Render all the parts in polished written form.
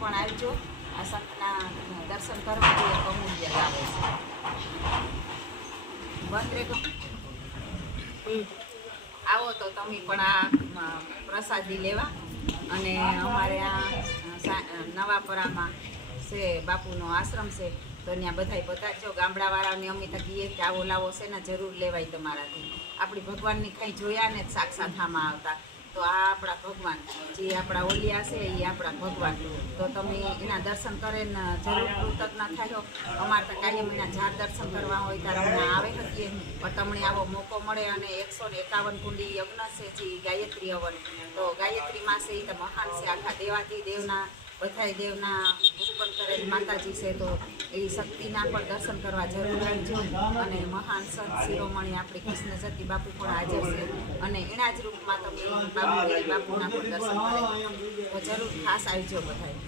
પણ આવજો. આ સંતના દર્શન કરવાથી એક અમૂલ્ય લાવે છે. આવો તો તમે પણ આ પ્રસાદી લેવા. અને અમારે આ નવાપરામાં છે બાપુનો આશ્રમ છે, તો ત્યાં બધાય પધારજો. ગામડાવાળાને અમે તો કહીએ કે આવો લાવો છે ને જરૂર લેવાય તમારાથી. આપણી ભગવાનની કંઈ જોયા ને જ સાક્ષાત આમાં આવતા. તો આ આપણા ભગવાન જે આપણા ઓલિયા છે એ આપણા ભગવાન. તો તમે એના દર્શન કરીને જરૂર કૃતજ્ઞ થાયો. અમારે તો કાયમ એના જાત દર્શન કરવા હોય ત્યારે અમે આવે શકીએ, પણ તમને આવો મોકો મળે. અને 151 કુંડી યજ્ઞ છે જે ગાયત્રી હવન, તો ગાયત્રી માં છે એ તો મહાન છે. આખા દેવાથી દેવના બધાય દેવના ઉત્પન્ન કરેલ માતાજી છે, તો એ શક્તિના પણ દર્શન કરવા જરૂર આવજો. અને મહાન સંત શિરોમણી આપણી કૃષ્ણ જતી બાપુ પણ હાજર છે, અને એના જ રૂપમાં તમે બાપુના પણ દર્શન કરે, તો જરૂર ખાસ આવજો બધાય.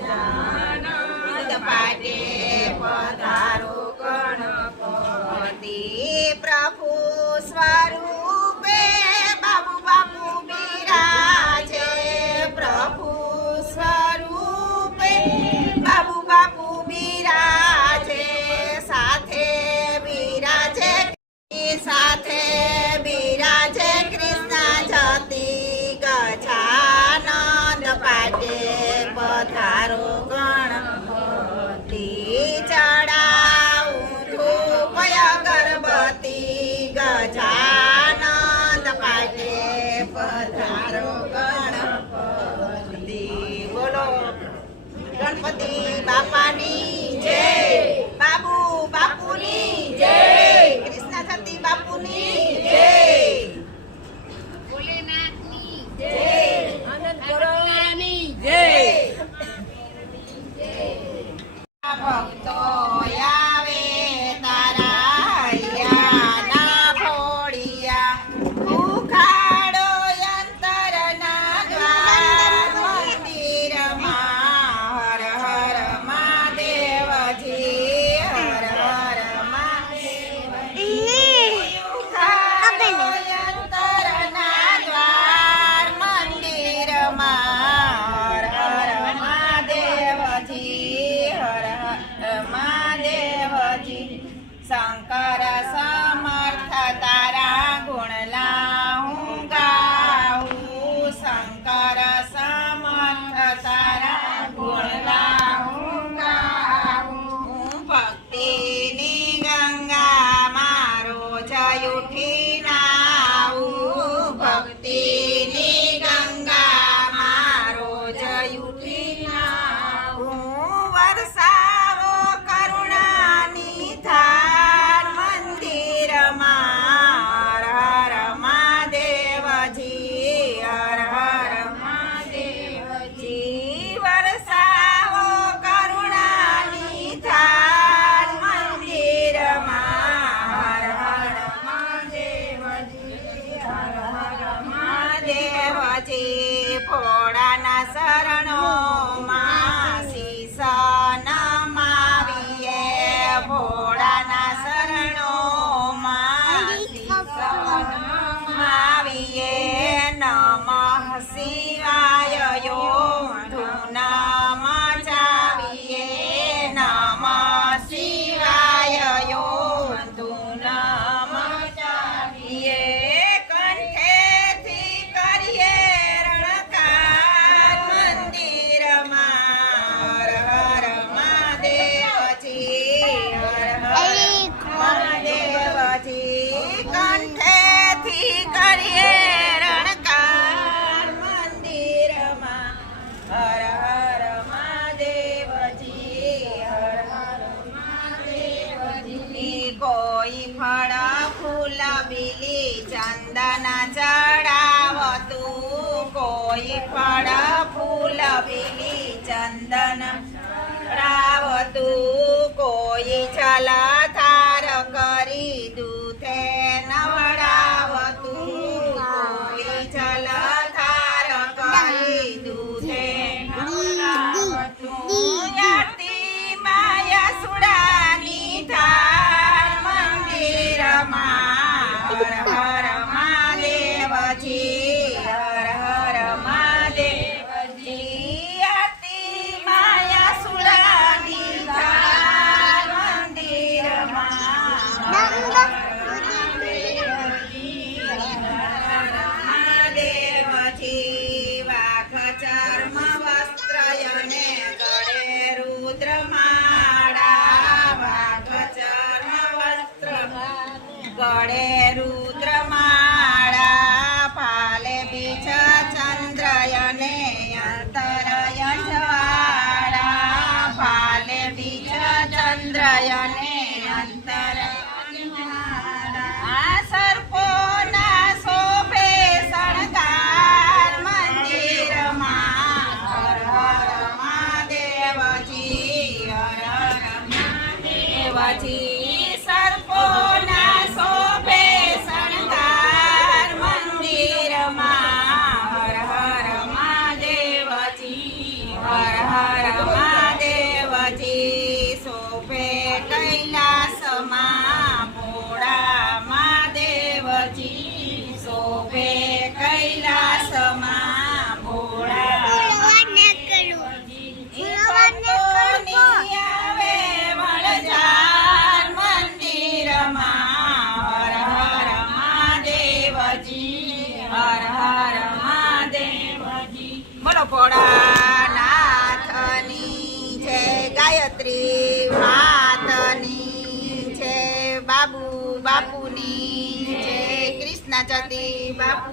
ગજાનંદ પાટે પધારો ગણપતિ પ્રભુ સ્વરૂપે બાપુ બાપુ બિરાજે પ્રભુ સ્વરૂપે બાપુ બાપુ બિરાજે સાથે બિરાજે કૃષ્ણ જતી ગજાનંદ પાટે પધારો ગણપતિ ચડાવું ધૂપ અગરબત્તી ગજાનંદ પાટે પધારો ગણપતિ બોલો ગણપતિ બાપાની જય બાબુ બાપુની જય કૃષ્ણ સતી બાપુની જય ભોલેનાથની જય આનંદ કરોડાની જય ભક્તો આવે તારા હૈયાના ભોળિયા ઉખાડો અંતરના દ્વાર મંદિરમાં હર હર મહાદેવજી હર હર મહાદેવજી ઉખાડો અંતરના દ્વાર મંદિરમાં હર હર મહાદેવજી હર હર મહાદેવજી શંકર સમર્થ તારા ગુણ લાહું ગાઉં શંકર સમર્થ તારા ગુણ લાહું ગાઉં ભક્તિની ગંગામાં રોજ ઉઠી નાઉં ભક્તિની ગંગામાં રોજ ઉઠી નાઉં વરસાવો કરુણાની ધાર મંદિરમાં હર હર મહાદેવજી હર હર મહાદેવજી વરસાવો કરુણાની ધાર મંદિરમાં હર હર મહાદેવજી હર હર મહાદેવજી ભોળાના શરણોમાં શીશ નમાવીએ ભોળાના શરણોમાં શીશ નમાવીએ નમઃ શિવાય ધૂન મચાવીએ નમઃ શિવાય ધૂન મચાવીએ કંઠેથી કરીએ રણકાર મંદિરમાં હર હર મહાદેવજી હર હર મહાદેવજી કંઠેથી કરીએ રણકાર મંદિરમાં હર હર મહાદેવજી હર હર મહાદેવજી કોઈ ફળ ફૂલ બીલી ચંદન ચડાવતું કોઈ ફળ ફૂલ બીલી ચંદન ચડાવતું કોઈ જલધાર કરી દૂધે નવડાવતું કોઈ જલધાર કરી દૂધે નવડાવતું યાતી માયા સુડાની ધાર મંદિરમાં હર હર મહાદેવજી હર હર મહાદેવજી યાતી માયા સુડાની ધાર મંદિરમાં મહાદેવજી વાઘ ચર્મ વસ્ત્રયને ગળે રુદ્રમાળા વાઘ ચર્મ વસ્ત્ર ગળે રુદ્રમાળા ફાલે બીજ ચંદ્રયને અંતરય જ્વાળા ફાલે બીજ ચંદ્રયને અંતર આ સર્પોના શોભે શણગાર મંદિરમાં હર હર મહાદેવજી હર હર મહાદેવજી સર્પોના શોભે શણગાર મંદિરમાં હર હર મહાદેવજી હર હર બોલો ભોળાનાથની જય, ગાયત્રી માતની જય, બાપુની જય, કૃષ્ણ ચતી બાપુ